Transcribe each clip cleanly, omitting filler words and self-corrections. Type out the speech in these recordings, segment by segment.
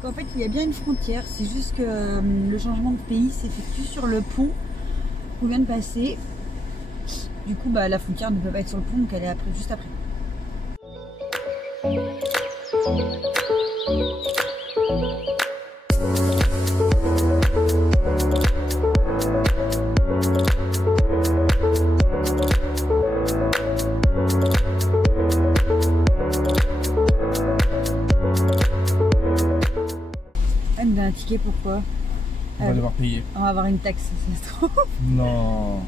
Donc en fait, il y a bien une frontière, c'est juste que le changement de pays s'effectue sur le pont qu'on vient de passer. Du coup, bah, la frontière ne peut pas être sur le pont, donc elle est après, juste après. Un ticket, pourquoi? On va devoir payer. On va avoir une taxe, ça se trouve. Non,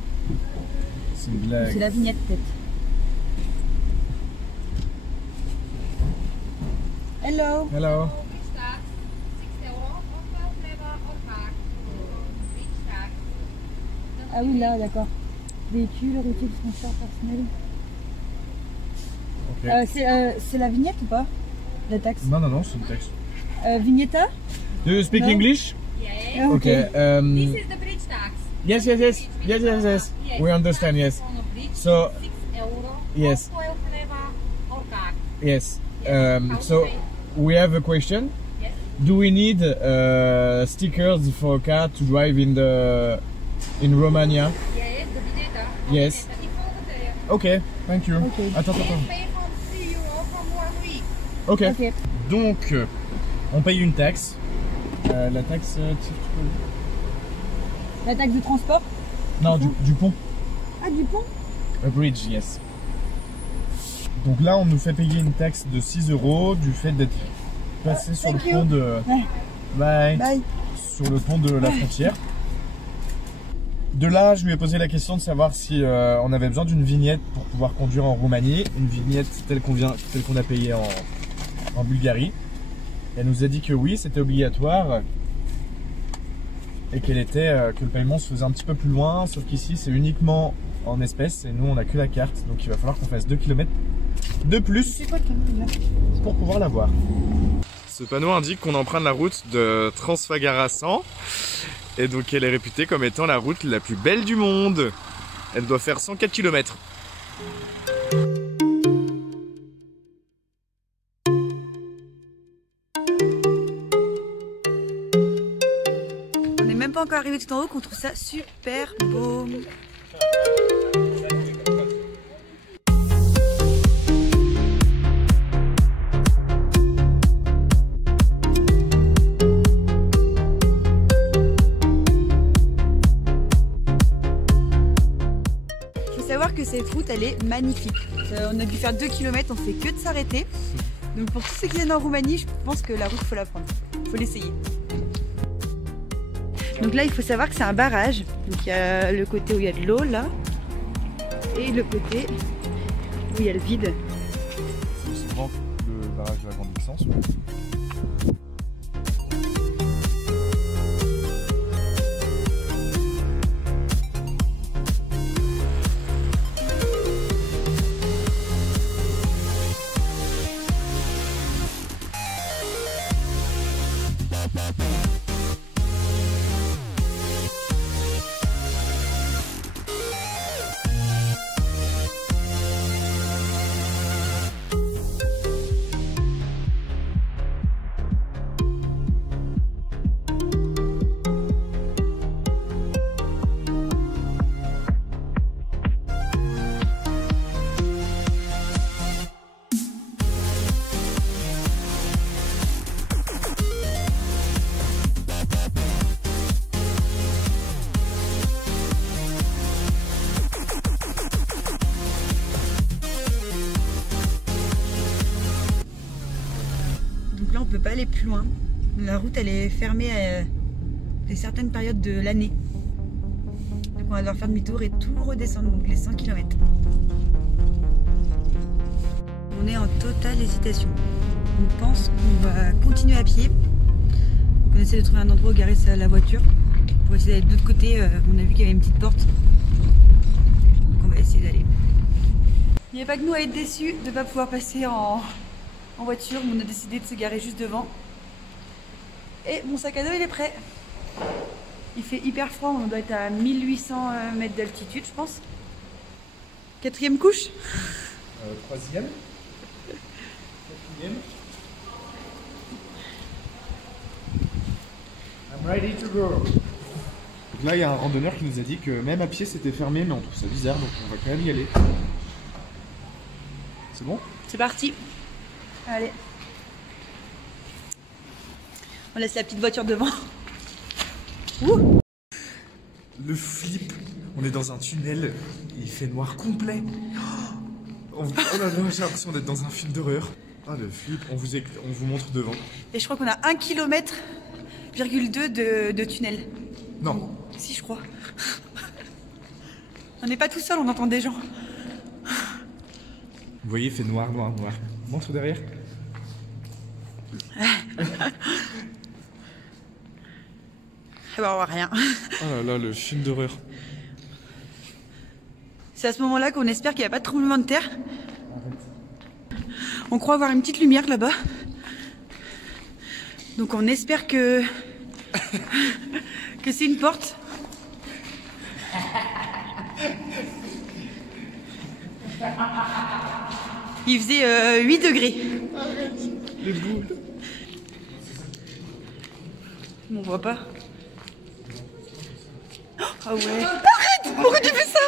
c'est une blague. C'est la vignette peut-être. Hello. Hello. Ah oui, là, d'accord. Véhicule, routier de transport personnel. Okay. C'est la vignette ou pas? La taxe? Non, non, non, c'est une taxe. Vignetta? Do you speak No. English? Yes. Okay. This is the bridge tax. Yes, yes, yes, yes, yes, yes. Yes. We understand. Yes. On the bridge, So, 6 euro. yes. Or 12 leva or card. Yes. How to So pay? we have a question. Yes. Do we need stickers for a car to drive in Romania? Yes, the vignetta. Yes. The vignetta. If Okay. Thank you. Okay. Attends, you attends. pay from 3 euro from 1 week. Ok. Ok. Donc, on paye une taxe. La taxe, tu peux... La taxe de transport? Non, du pont. Ah, du pont? A bridge, yes. Donc là, on nous fait payer une taxe de 6 € du fait d'être passé sur le thank you. pont de... Ouais. Bye. Bye. Sur le pont de la frontière. De là, je lui ai posé la question de savoir si on avait besoin d'une vignette pour pouvoir conduire en Roumanie. Une vignette telle qu'on a payé en Bulgarie. Elle nous a dit que oui, c'était obligatoire. Et que le paiement se faisait un petit peu plus loin. Sauf qu'ici, c'est uniquement en espèces. Et nous, on n'a que la carte. Donc il va falloir qu'on fasse 2 km de plus C'est quoi le panneau là? pour pouvoir la voir. Ce panneau indique qu'on emprunte la route de Transfagara-100 et donc elle est réputée comme étant la route la plus belle du monde. Elle doit faire 104 km. On n'est même pas encore arrivé tout en haut, qu'on trouve ça super beau. Que cette route elle est magnifique. On a dû faire 2 km, on fait que de s'arrêter. Donc pour tous ceux qui viennent en Roumanie, je pense que la route faut la prendre, faut l'essayer. Donc là il faut savoir que c'est un barrage. Donc il y a le côté où il y a de l'eau là et le côté où il y a le vide. C'est souvent le barrage de la Grande Distance. Là on peut pas aller plus loin. La route elle est fermée à certaines périodes de l'année. Donc on va devoir faire demi-tour et tout redescendre, donc les 100 km. On est en totale hésitation. On pense qu'on va continuer à pied. Donc on essaie de trouver un endroit où garer la voiture. Pour essayer d'aller de l'autre côté, on a vu qu'il y avait une petite porte. Donc on va essayer d'aller. Il n'y a pas que nous à être déçus de ne pas pouvoir passer en voiture, mais on a décidé de se garer juste devant. Et mon sac à dos il est prêt. Il fait hyper froid, on doit être à 1800 mètres d'altitude je pense. 4e couche. 3e. 4e. Ready to go. Donc là, il y a un randonneur qui nous a dit que même à pied c'était fermé, mais on trouve ça bizarre, donc on va quand même y aller. C'est bon? C'est parti. Allez. On laisse la petite voiture devant. Ouh. Le flip. On est dans un tunnel, il fait noir complet. Oh là là, j'ai l'impression d'être dans un film d'horreur. Ah, le flip, on vous montre devant. Et je crois qu'on a 1,2 km de tunnel. Non. Si, je crois. On n'est pas tout seul, on entend des gens. Vous voyez, il fait noir, noir, noir. Montre derrière. On va voir rien. Oh là là, le film d'horreur. C'est à ce moment-là qu'on espère qu'il n'y a pas de tremblement de terre. On croit avoir une petite lumière là-bas. Donc on espère que c'est une porte. Il faisait 8 degrés. Arrête, les boules. On voit pas. Ah ouais. Arrête! Pourquoi tu fais ça?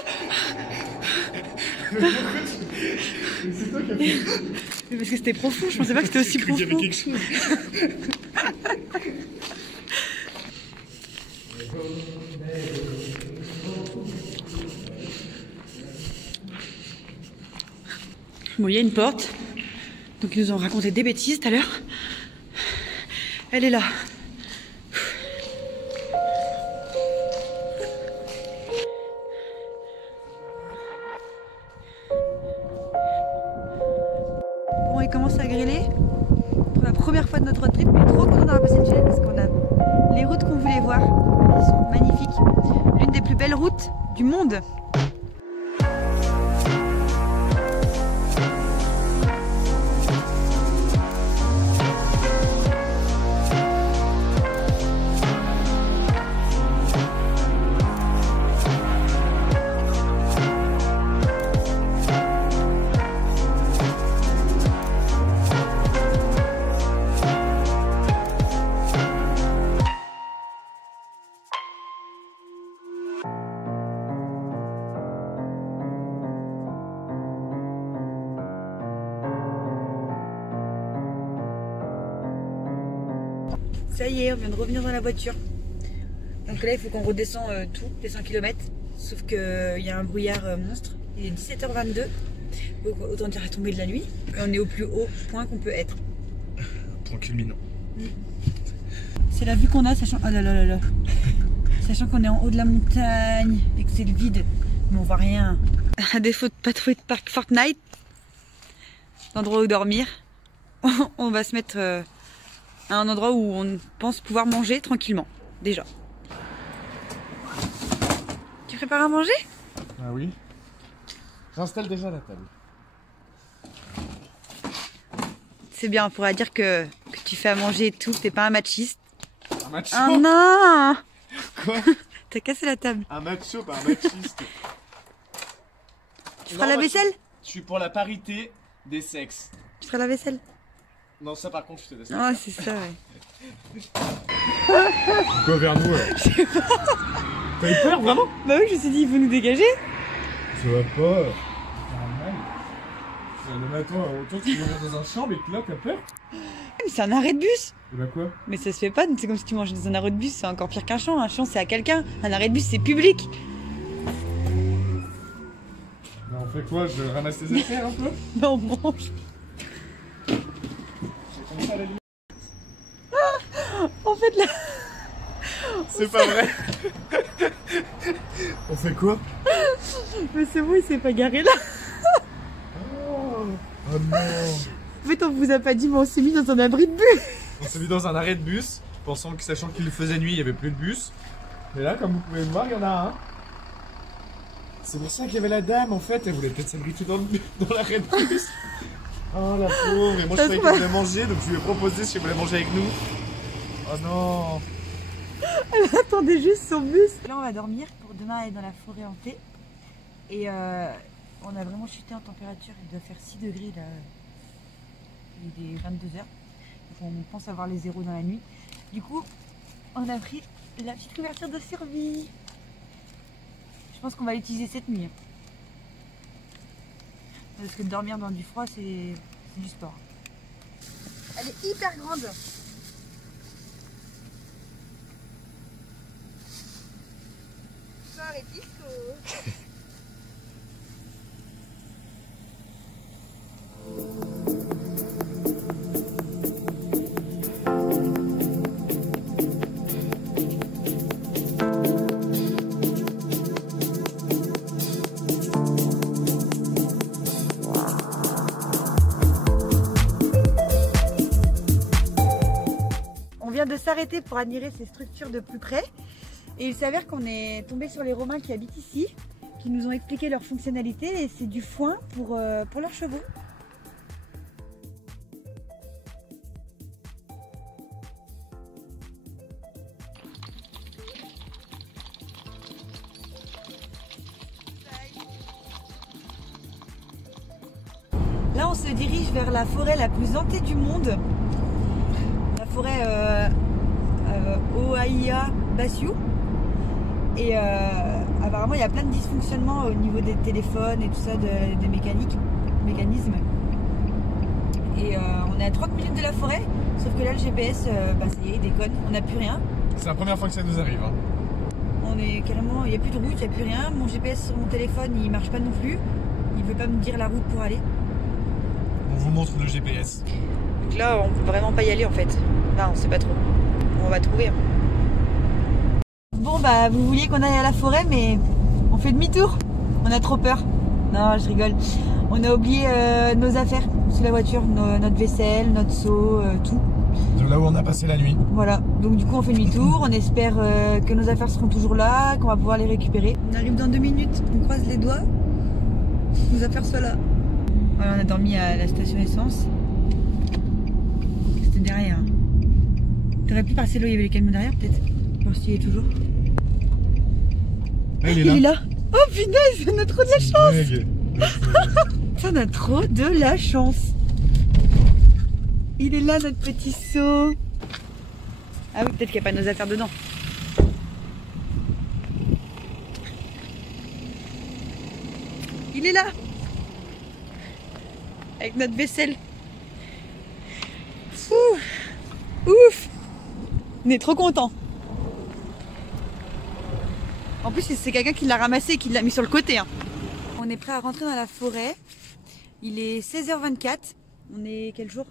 C'est toi qui as fait. Mais parce que c'était profond, je pensais pas que c'était aussi profond. Il y avait quelque chose. Bon, il y a une porte. Donc ils nous ont raconté des bêtises tout à l'heure. Elle est là. Bon, il commence à grêler. Pour la première fois de notre road trip, mais trop content d'avoir passé le tunnel parce qu'on a les routes qu'on voulait voir. Elles sont magnifiques. L'une des plus belles routes du monde. Ça y est, on vient de revenir dans la voiture. Donc là, il faut qu'on redescend tout, les 100 km. Sauf qu'il y a un brouillard monstre. Il est 17h22. Donc, autant dire à tomber de la nuit. Et on est au plus haut point qu'on peut être. Tranquille, mignon. C'est la vue qu'on a, sachant... Oh là là là là. Sachant qu'on est en haut de la montagne et que c'est le vide. Mais on voit rien. À défaut de pas trouver de parc Fortnite, d'endroit où dormir, on va se mettre... à un endroit où on pense pouvoir manger tranquillement, déjà. Tu prépares à manger? Ah oui. J'installe déjà la table. C'est bien, on pourra dire que tu fais à manger et tout, t'es pas un machiste. Un macho? Ah non! Quoi? T'as cassé la table. Un macho, pas un machiste. Tu feras la vaisselle? Je suis pour la parité des sexes. Tu feras la vaisselle? Non, ça par contre, je te laisse. Ah, c'est ça, ouais. Quoi vers nous? T'as eu peur vraiment? Bah oui, je me suis dit, il faut nous dégager. Ça va pas. Mais attends, autant tu manges dans un champ, mais là t'as peur? Mais c'est un arrêt de bus. Et bah quoi? Mais ça se fait pas, c'est comme si tu mangeais dans un arrêt de bus, c'est encore pire qu'un champ. Un champ, c'est à quelqu'un. Un arrêt de bus, c'est public. Bah on fait quoi? Je ramasse tes affaires un peu? Non, on mange. En fait, là... C'est pas vrai. On fait quoi? Mais c'est bon, il s'est pas garé là. Oh non. En fait, on vous a pas dit, mais on s'est mis dans un abri de bus. On s'est mis dans un arrêt de bus, sachant qu'il faisait nuit, il n'y avait plus de bus. Mais là, comme vous pouvez le voir, il y en a un. C'est pour ça qu'il y avait la dame en fait, elle voulait peut-être s'abriter dans l'arrêt de bus. Oh la pauvre, et moi je croyais qu'elle voulait manger, donc je lui ai proposé si elle voulait manger avec nous. Oh non. Elle attendait juste son bus. Là, on va dormir pour demain aller dans la forêt hantée. Et on a vraiment chuté en température. Il doit faire 6 degrés là. Il est 22h. Donc on pense avoir les zéros dans la nuit. Du coup, On a pris la petite couverture de survie. Je pense qu'on va l'utiliser cette nuit. Parce que dormir dans du froid, c'est du sport. Elle est hyper grande. Soirée disco. On vient de s'arrêter pour admirer ces structures de plus près et il s'avère qu'on est tombé sur les Romains qui habitent ici, qui nous ont expliqué leur fonctionnalité et c'est du foin pour leurs chevaux. Là on se dirige vers la forêt la plus hantée du monde. La forêt Ohaïa Basiou et apparemment il y a plein de dysfonctionnements au niveau des téléphones et tout ça, des mécanismes et on est à 30 minutes de la forêt sauf que là le GPS ça y est, il déconne, on n'a plus rien. C'est la première fois que ça nous arrive hein. On est carrément, il n'y a plus de route, il n'y a plus rien, mon GPS sur mon téléphone il marche pas non plus, il veut pas me dire la route pour aller. On vous montre le GPS. Donc là, on peut vraiment pas y aller en fait. Là, on sait pas trop. On va trouver. Bon, bah, vous vouliez qu'on aille à la forêt, mais on fait demi-tour. On a trop peur. Non, je rigole. On a oublié nos affaires sous la voiture, notre vaisselle, notre seau, tout. De là où on a passé la nuit. Voilà. Donc du coup, on fait demi-tour. On espère que nos affaires seront toujours là, qu'on va pouvoir les récupérer. On arrive dans 2 minutes. On croise les doigts. Nos affaires soient là. Voilà, on a dormi à la station essence. C'était derrière. T'aurais pu passer là, il y avait les camions derrière peut-être. Voir s'il y est toujours. Ah, il est là. Oh punaise, on a trop de la chance. On a trop de la chance. Il est là notre petit seau. Ah oui, peut-être qu'il n'y a pas nos affaires dedans. Il est là. Avec notre vaisselle. Ouf. On est trop contents. En plus, c'est quelqu'un qui l'a ramassé et qui l'a mis sur le côté. Hein. On est prêt à rentrer dans la forêt. Il est 16h24. On est quel jour?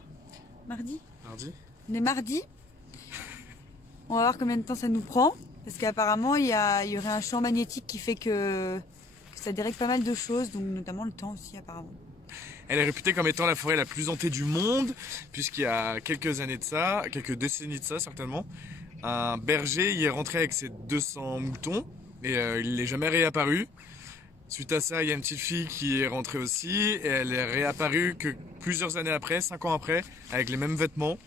Mardi? Mardi. On est mardi. On va voir combien de temps ça nous prend. Parce qu'apparemment, il y aurait un champ magnétique qui fait que ça dérègle pas mal de choses. Donc notamment le temps aussi apparemment. Elle est réputée comme étant la forêt la plus hantée du monde, puisqu'il y a quelques années de ça, quelques décennies de ça certainement, un berger y est rentré avec ses 200 moutons et il n'est jamais réapparu. Suite à ça, il y a une petite fille qui est rentrée aussi et elle est réapparue que plusieurs années après, 5 ans après, avec les mêmes vêtements.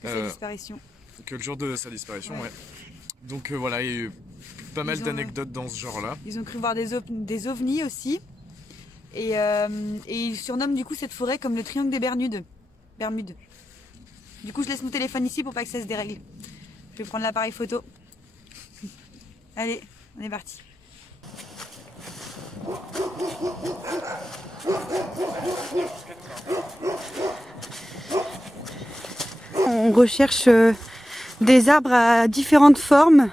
Que sa disparition. Que le jour de sa disparition, ouais. Ouais. Donc voilà, il y a eu pas mal d'anecdotes dans ce genre-là. Ils ont cru voir des ovnis aussi. Et ils surnomment du coup cette forêt comme le triangle des Bermudes. Du coup, je laisse mon téléphone ici pour pas que ça se dérègle. Je vais prendre l'appareil photo. Allez, on est parti. On recherche des arbres à différentes formes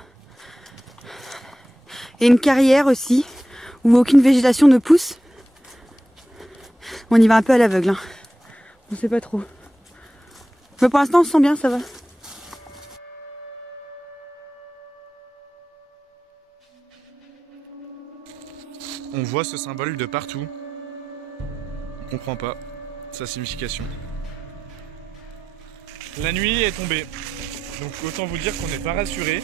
et une carrière aussi où aucune végétation ne pousse. On y va un peu à l'aveugle, hein. On sait pas trop. Mais pour l'instant on se sent bien, ça va. On voit ce symbole de partout. On comprend pas sa signification. La nuit est tombée, donc autant vous dire qu'on n'est pas rassuré.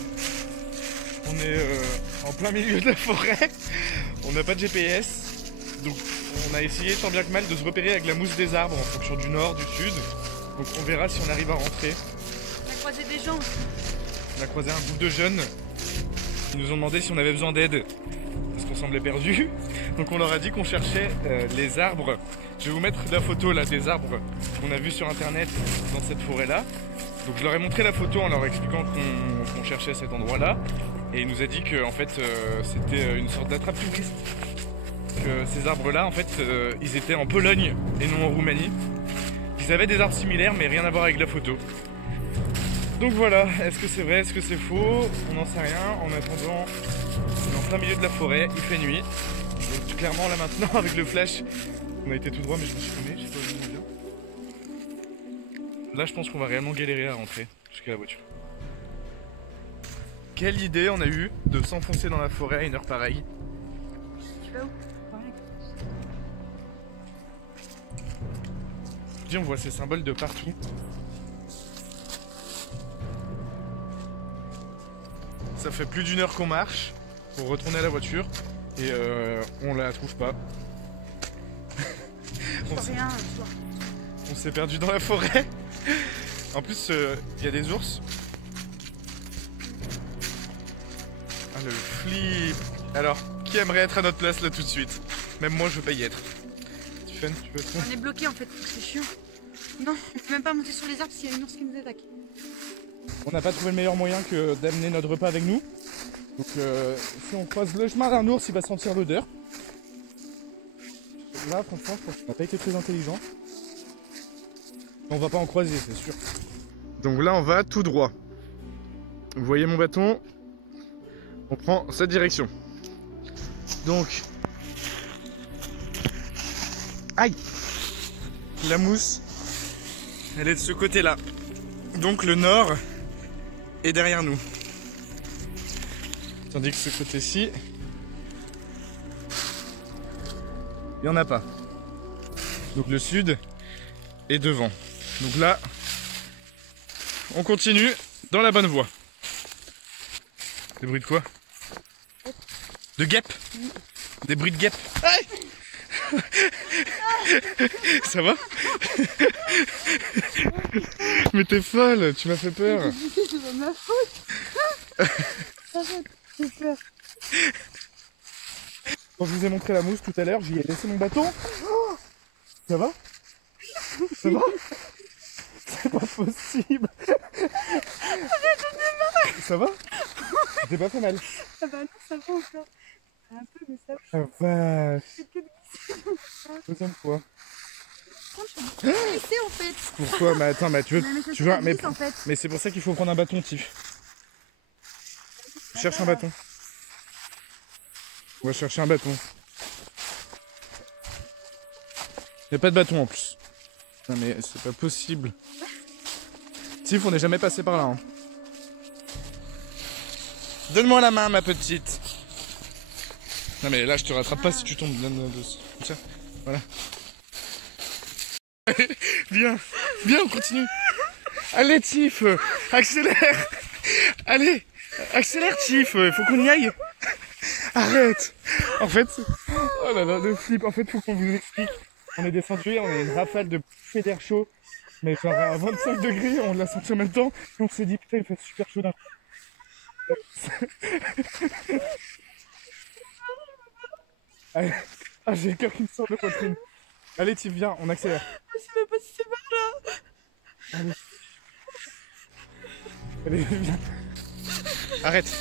On est en plein milieu de la forêt, on n'a pas de GPS, donc on a essayé tant bien que mal de se repérer avec la mousse des arbres en fonction du nord, du sud. Donc on verra si on arrive à rentrer. On a croisé des gens. On a croisé un groupe de jeunes qui nous ont demandé si on avait besoin d'aide parce qu'on semblait perdus. Donc on leur a dit qu'on cherchait les arbres. Je vais vous mettre la photo là des arbres qu'on a vus sur internet dans cette forêt là. Donc je leur ai montré la photo en leur expliquant qu'on cherchait cet endroit-là. Et il nous a dit que en fait c'était une sorte d'attrape touriste. Que ces arbres-là, en fait, ils étaient en Pologne et non en Roumanie. Ils avaient des arbres similaires mais rien à voir avec la photo. Donc voilà, est-ce que c'est vrai, est-ce que c'est faux? On n'en sait rien. En attendant, on est en plein milieu de la forêt, il fait nuit. Donc clairement là maintenant avec le flash, on a été tout droit mais je me suis tombé, je sais pas où je viens. Là je pense qu'on va réellement galérer à rentrer jusqu'à la voiture. Quelle idée on a eu de s'enfoncer dans la forêt à une heure pareille. Tu vas où? Dis, on voit ces symboles de partout. Ça fait plus d'une heure qu'on marche pour retourner à la voiture et on la trouve pas. On s'est perdu dans la forêt. En plus, il y a des ours. Ah, le flip. Alors, qui aimerait être à notre place là tout de suite? Même moi, je veux pas y être. Tiffany, tu veux être là? On est bloqué en fait, c'est chiant. Non, on peut même pas monter sur les arbres s'il y a une ours qui nous attaque. On n'a pas trouvé le meilleur moyen que d'amener notre repas avec nous. Donc si on croise le chemin d'un ours, il va sentir l'odeur. Là, franchement, je pense qu'on n'a pas été très intelligent. On va pas en croiser, c'est sûr. Donc là, on va tout droit. Vous voyez mon bâton? On prend cette direction. Donc... Aïe! La mousse, elle est de ce côté-là. Donc le nord est derrière nous. Tandis que ce côté-ci, il n'y en a pas. Donc le sud est devant. Donc là, on continue dans la bonne voie. Des bruits de quoi? De guêpes? Des bruits de guêpes? Aïe! Ça va? Mais t'es folle, tu m'as fait peur. C'est pas ma faute. Arrête, j'ai peur. Quand je vous ai montré la mousse tout à l'heure, j'y ai laissé mon bâton. Ça va? Ça va? C'est pas possible. Ça va? T'es pas fait mal? Ah bah non, ça va encore. Un peu, mais ça va. Ah vache. C'est que de glisser. Deuxième fois. Je vais glisser en fait. Pourquoi? Mais attends, mais tu veux... Mais Tu vois, en fait. mais c'est pour ça qu'il faut prendre un bâton, Tiff. Cherche un bâton. On va chercher un bâton. Y a pas de bâton en plus. Non mais c'est pas possible. Tiff, on n'est jamais passé par là. Hein. Donne-moi la main, ma petite. Non mais là, je te rattrape pas si tu tombes. Tiens, voilà. Viens, viens, on continue. Allez, Tiff, accélère. Allez, accélère, Tiff, il faut qu'on y aille. Arrête. En fait, oh là là, le flip. En fait, faut qu'on vous explique. On est descendu, on a une rafale de bouffée d'air chaud. Mais genre à 25 degrés, on l'a senti en même temps. Et on s'est dit, putain, il fait super chaud d'un coup. Allez. Ah, j'ai le cœur qui me sort de poitrine. Allez, Tiff, viens, on accélère. Je sais même pas si c'est par là. Allez. Allez, viens. Arrête.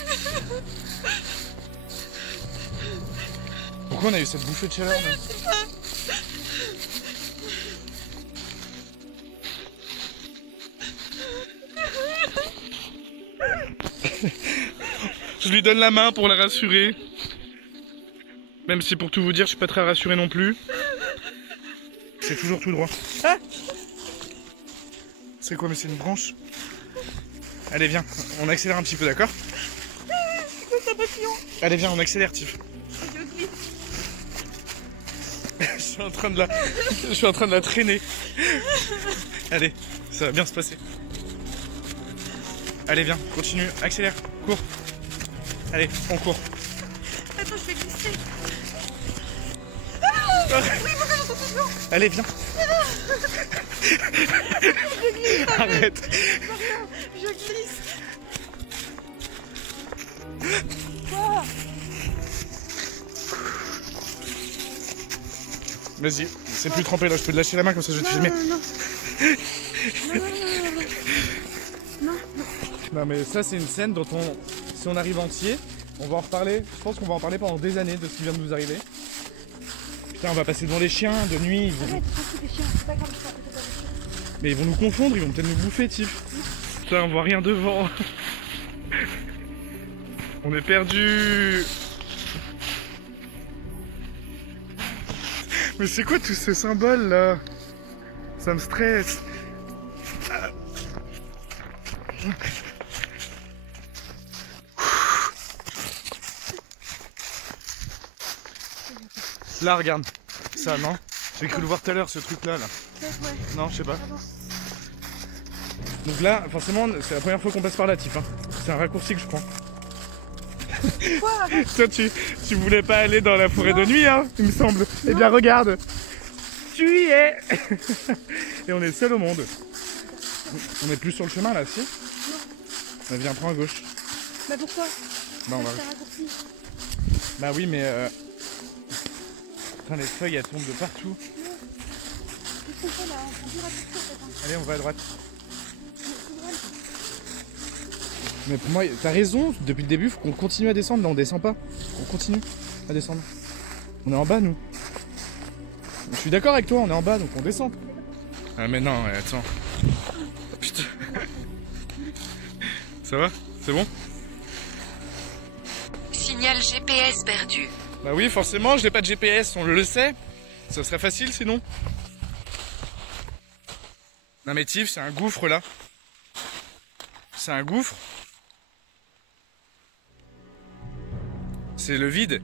Pourquoi on a eu cette bouffée de chaleur là? Je lui donne la main pour la rassurer. Même si pour tout vous dire, je suis pas très rassuré non plus. C'est toujours tout droit. Ah, c'est quoi? Mais c'est une branche. Allez, viens, on accélère un petit peu, d'accord? Allez, viens, on accélère, Tiff. Je suis en train de la traîner. Allez, ça va bien se passer. Allez, viens, continue, accélère, cours. Allez, on court. Attends, je vais glisser. Allez, viens. Arrête. Je glisse. Vas-y, c'est plus trempé là, je peux te lâcher la main comme ça je vais te filmer. Non. Non mais ça c'est une scène dont si on arrive entier, on va en reparler. Je pense qu'on va en parler pendant des années de ce qui vient de nous arriver. Putain, on va passer devant les chiens de nuit. Arrête, des chiens, c'est pas grave, c'est pas grave. Mais ils vont nous confondre, ils vont peut-être nous bouffer, Tiff. Putain, on voit rien devant. On est perdu. Mais c'est quoi tous ces symboles là? Ça me stresse. Là, regarde. Ça, non? J'ai cru le voir tout à l'heure, ce truc-là. Là. Non, je sais pas. Donc là, forcément, c'est la première fois qu'on passe par là, Tiff. Hein. C'est un raccourci que je prends. Quoi? Toi, tu voulais pas aller dans la forêt de nuit, hein, il me semble. Eh bien, regarde. Tu y es. Et on est seul au monde. On est plus sur le chemin, là, si? Non. Viens, prends à gauche. Bah pourquoi? Bah, on va... Bah oui, mais... Putain, les feuilles, elles tombent de partout. Allez, on va à droite. Mais pour moi, t'as raison, depuis le début, faut qu'on continue à descendre. Là, on descend pas. On continue à descendre. On est en bas, nous. Je suis d'accord avec toi, on est en bas, donc on descend. Ah, mais non, attends. Putain. Ça va? C'est bon? Signal GPS perdu. Bah oui, forcément, je n'ai pas de GPS, on le sait. Ça serait facile sinon. Non mais Tiff, c'est un gouffre là. C'est un gouffre. C'est le vide.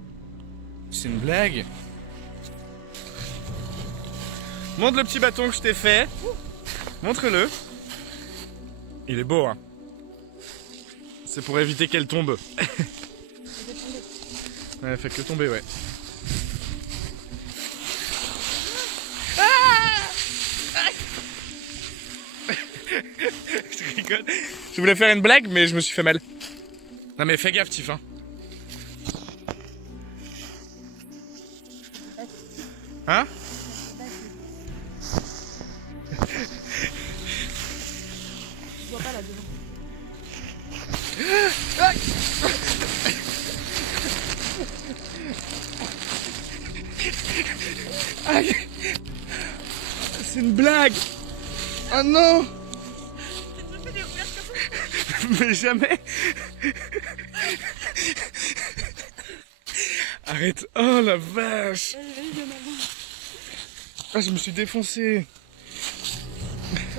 C'est une blague. Montre le petit bâton que je t'ai fait. Montre-le. Il est beau, hein. C'est pour éviter qu'elle tombe. Ouais, elle fait que tomber, ouais. Je rigole. Je voulais faire une blague, mais je me suis fait mal. Non mais fais gaffe, Tiff. Hein? Je vois pas là devant. Aïe. C'est une blague. Oh non. Mais jamais. Arrête. Oh la vache. Ah, je me suis défoncé.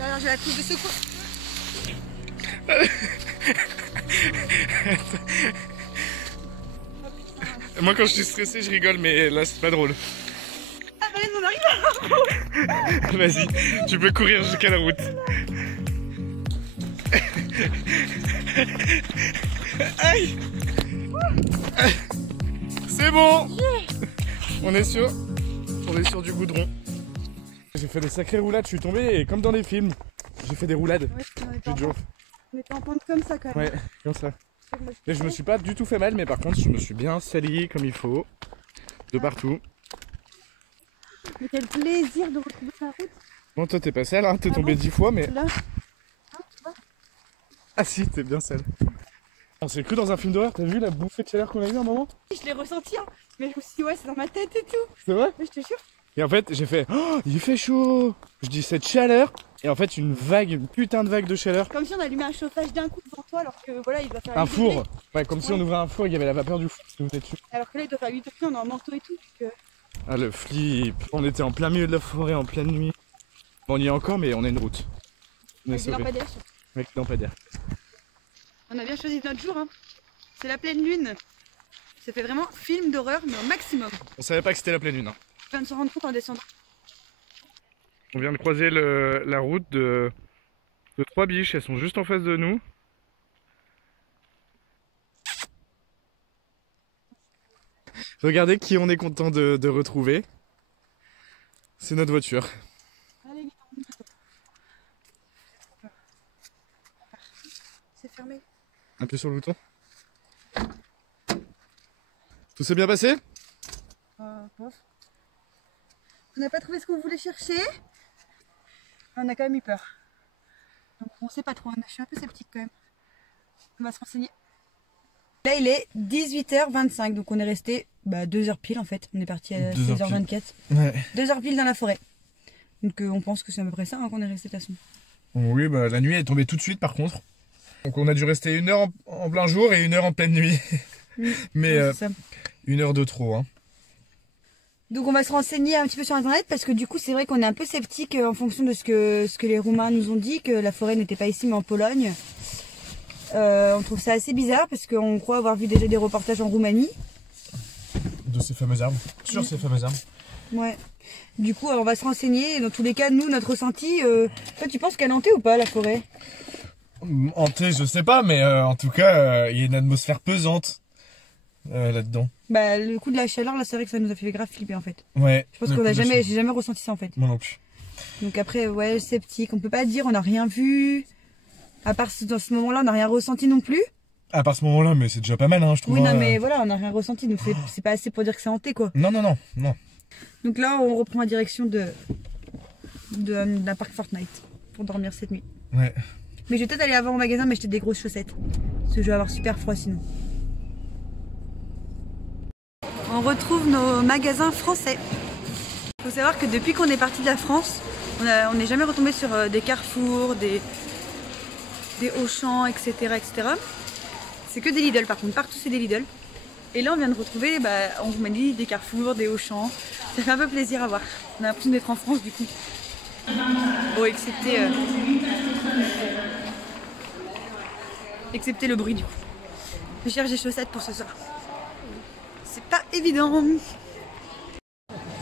Alors j'ai la trousse de secours. Moi quand je suis stressé je rigole mais là c'est pas drôle. Ah Valène, on arrive. Vas-y, tu peux courir jusqu'à la route. Aïe. C'est bon. On est sur du goudron. J'ai fait des sacrées roulades, je suis tombé et comme dans les films, j'ai fait des roulades. Ouais, on était en pente comme ça quand même. Ouais, comme ça. Et je me suis pas du tout fait mal, mais par contre je me suis bien sali comme il faut, de partout. Mais quel plaisir de retrouver sa route. Bon, toi t'es pas sale, hein, t'es tombé 10 fois, mais... Là. Hein, tu vois? Ah si, t'es bien sale. On s'est cru dans un film d'horreur, t'as vu la bouffée de chaleur qu'on a eu un moment? Je l'ai ressenti, hein. Mais je me suis dit, ouais, c'est dans ma tête et tout. C'est vrai? Mais je te jure. Et en fait, j'ai fait, oh, il fait chaud. Je dis cette chaleur, et en fait une vague, une putain de vague de chaleur. Comme si on allumait un chauffage d'un coup devant toi, alors que voilà, il doit faire Un 8 four. degrés. Ouais, comme si on ouvrait un four et qu'il y avait la vapeur du four qui nous venait dessus. Alors que là, il doit faire 8 degrés, on est en manteau et tout. Donc, Ah le flip. On était en plein milieu de la forêt, en pleine nuit. Bon, on y est encore, mais on a une route. On est avec des sauvé. lampadaires. Avec des lampadaires. On a bien choisi notre jour, hein. C'est la pleine lune. Ça fait vraiment film d'horreur, mais au maximum. On savait pas que c'était la pleine lune. Hein. On vient de s'en rendre compte en descendant. On vient de croiser la route de 3 biches, elles sont juste en face de nous. Regardez qui on est content de retrouver. C'est notre voiture. Allez, vite, on monte. C'est fermé. Un peu sur le bouton. Tout s'est bien passé? Bof. On n'a pas trouvé ce qu'on voulait chercher. On a quand même eu peur. Donc on sait pas trop, je suis un peu sceptique quand même. On va se renseigner. Là il est 18h25, donc on est resté 2 heures pile en fait. On est parti à 16h24. Ouais. 2 heures pile dans la forêt. Donc on pense que c'est à peu près ça qu'on est resté de toute façon. Oui, bah la nuit est tombée tout de suite par contre. Donc on a dû rester 1 heure en plein jour et 1 heure en pleine nuit. Mais Ouais, c'est ça. 1 heure de trop. Hein. Donc on va se renseigner un petit peu sur internet parce que du coup c'est vrai qu'on est un peu sceptique en fonction de ce que les Roumains nous ont dit, que la forêt n'était pas ici mais en Pologne. On trouve ça assez bizarre parce qu'on croit avoir vu déjà des reportages en Roumanie. De ces fameux arbres. Sur ces fameux arbres. Ouais. Du coup on va se renseigner. Dans tous les cas, nous, notre ressenti, toi tu penses qu'elle est hantée ou pas la forêt? Hantée, je sais pas, mais en tout cas, il y a une atmosphère pesante là-dedans. Bah le coup de la chaleur là, c'est vrai que ça nous a fait grave flipper en fait. Ouais. Je pense qu'on j'ai jamais ressenti ça en fait. Moi non plus. Donc après ouais, sceptique, on peut pas dire, on n'a rien vu. À part dans ce moment-là, on n'a rien ressenti non plus. À part ce moment-là, mais c'est déjà pas mal, hein, je trouve. Oui, non, mais voilà, on n'a rien ressenti, donc c'est pas assez pour dire que c'est hanté, quoi. Non. Donc là, on reprend la direction d'un parc Fortnite pour dormir cette nuit. Ouais. Mais je vais peut-être aller avant au magasin m'acheter des grosses chaussettes. Parce que je vais avoir super froid sinon. On retrouve nos magasins français. Il faut savoir que depuis qu'on est parti de la France, on n'est jamais retombé sur des Carrefour, des Auchan, etc. C'est que des Lidl par contre, partout c'est des Lidl. Et là on vient de retrouver en Roumanie des Carrefour, des Auchan. Ça fait un peu plaisir à voir. On a l'impression d'être en France du coup. Bon, excepté le bruit du coup. Je cherche des chaussettes pour ce soir. C'est pas évident.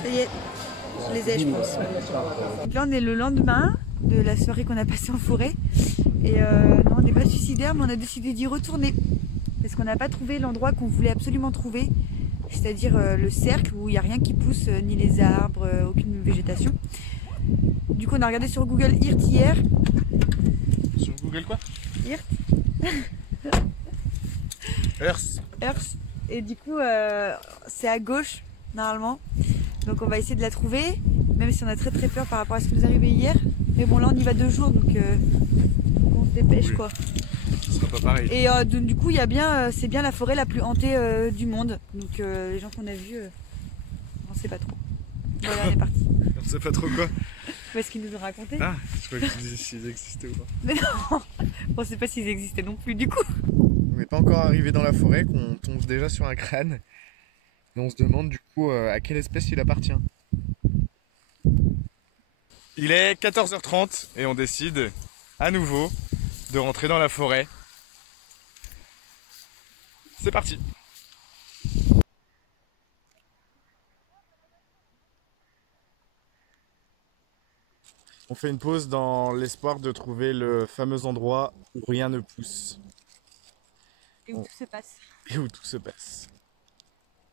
Ça y est, je les ai je pense. Donc là on est le lendemain de la soirée qu'on a passée en forêt. Et non, on n'est pas suicidaire, mais on a décidé d'y retourner. Parce qu'on n'a pas trouvé l'endroit qu'on voulait absolument trouver. C'est-à-dire le cercle où il n'y a rien qui pousse, ni les arbres, aucune végétation. Du coup on a regardé sur Google Earth hier. Sur Google quoi? Earth. Earth. Et du coup c'est à gauche normalement. Donc on va essayer de la trouver. Même si on a très peur par rapport à ce qui nous est arrivé hier. Mais bon là on y va 2 jours donc on se dépêche quoi. Ce sera pas pareil. Et du coup c'est bien la forêt la plus hantée du monde. Donc les gens qu'on a vus, on sait pas trop. Voilà, on est parti. On sait pas trop quoi. Parce qu'ils nous ont raconté. Ah, je croyais que tu disais s'ils existaient ou pas. Mais non, on sait pas s'ils existaient non plus du coup. On n'est pas encore arrivé dans la forêt, qu'on tombe déjà sur un crâne. Et on se demande du coup à quelle espèce il appartient. Il est 14h30 et on décide à nouveau de rentrer dans la forêt. C'est parti. On fait une pause dans l'espoir de trouver le fameux endroit où rien ne pousse. Et où tout se passe. Et où tout se passe.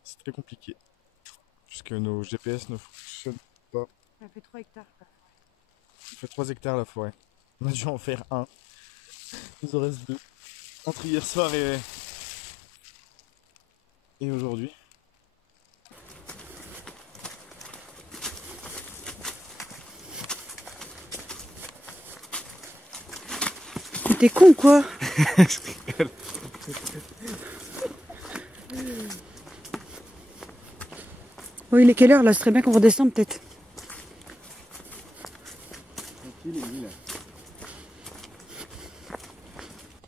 C'est très compliqué. Puisque nos GPS ne fonctionnent pas. Ça fait 3 hectares. Ça fait 3 hectares la forêt. On a dû en faire 1. Il nous en reste 2. Entre hier soir et aujourd'hui. T'es con quoi? Oh, il est quelle heure là? Ce serait bien qu'on redescende peut-être.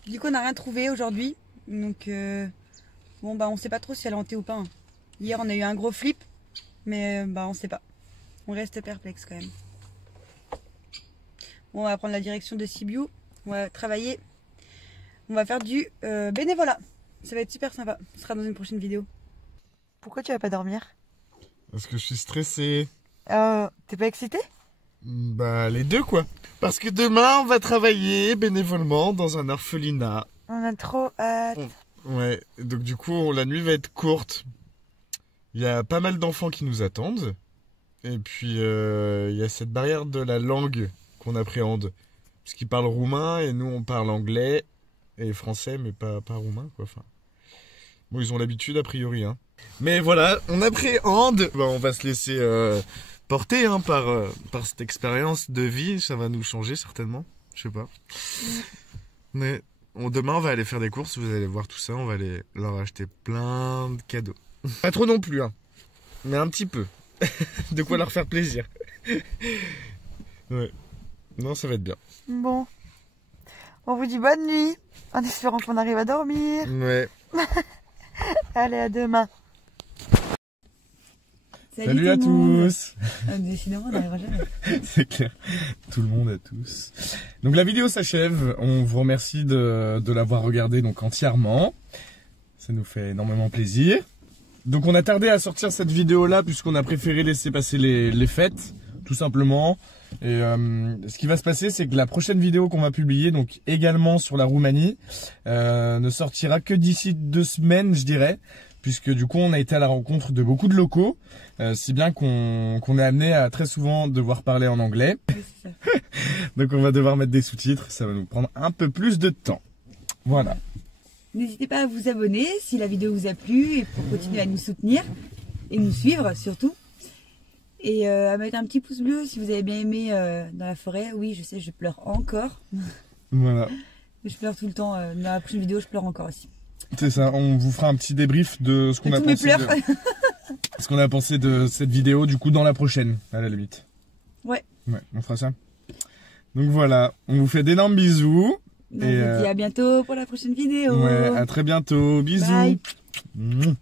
Du coup on n'a rien trouvé aujourd'hui. Donc bon on sait pas trop si elle est hantée ou pas. Hein. Hier on a eu un gros flip. Mais on sait pas. On reste perplexe quand même. Bon, on va prendre la direction de Sibiu. On va travailler. On va faire du bénévolat. Ça va être super sympa. Ce sera dans une prochaine vidéo. Pourquoi tu vas pas dormir? Parce que je suis stressé. T'es pas excité? Bah les deux quoi. Parce que demain on va travailler bénévolement dans un orphelinat. On a trop hâte. Ouais, donc du coup la nuit va être courte. Il y a pas mal d'enfants qui nous attendent. Et puis il y a cette barrière de la langue qu'on appréhende. Parce qu'ils parlent roumain et nous on parle anglais et français mais pas roumain quoi. Enfin, bon ils ont l'habitude a priori hein. Mais voilà, on appréhende. Bah, on va se laisser porter hein, par cette expérience de vie. Ça va nous changer certainement. Je sais pas. Mais Demain, on va aller faire des courses, vous allez voir tout ça, on va aller leur acheter plein de cadeaux. Pas trop non plus, hein, mais un petit peu. De quoi leur faire plaisir. Ouais. Non, ça va être bien. Bon. On vous dit bonne nuit, en espérant qu'on arrive à dormir. Ouais. Allez, à demain. Salut à tous. Décidément, on n'arrivera jamais. C'est clair. Tout le monde à tous. Donc la vidéo s'achève. On vous remercie de l'avoir regardée donc entièrement. Ça nous fait énormément plaisir. Donc on a tardé à sortir cette vidéo là puisqu'on a préféré laisser passer les fêtes, tout simplement. Et ce qui va se passer, c'est que la prochaine vidéo qu'on va publier, donc également sur la Roumanie, ne sortira que d'ici 2 semaines, je dirais. Puisque du coup on a été à la rencontre de beaucoup de locaux, si bien qu'on est amené à très souvent devoir parler en anglais. Oui, c'est ça. Donc on va devoir mettre des sous-titres, ça va nous prendre un peu plus de temps. Voilà. N'hésitez pas à vous abonner si la vidéo vous a plu et pour continuer à nous soutenir et nous suivre surtout. Et à mettre un petit pouce bleu si vous avez bien aimé dans la forêt. Oui, je sais, je pleure encore. Voilà. Je pleure tout le temps. Dans la prochaine vidéo, je pleure encore aussi. C'est ça, on vous fera un petit débrief de ce qu'on a tous mes pensé pleurs. ce qu'on a pensé de cette vidéo du coup dans la prochaine, à la limite. Ouais. Ouais, on fera ça. Donc voilà, on vous fait d'énormes bisous. Donc, je vous dis à bientôt pour la prochaine vidéo. Ouais, à très bientôt. Bisous. Bye. Mouah.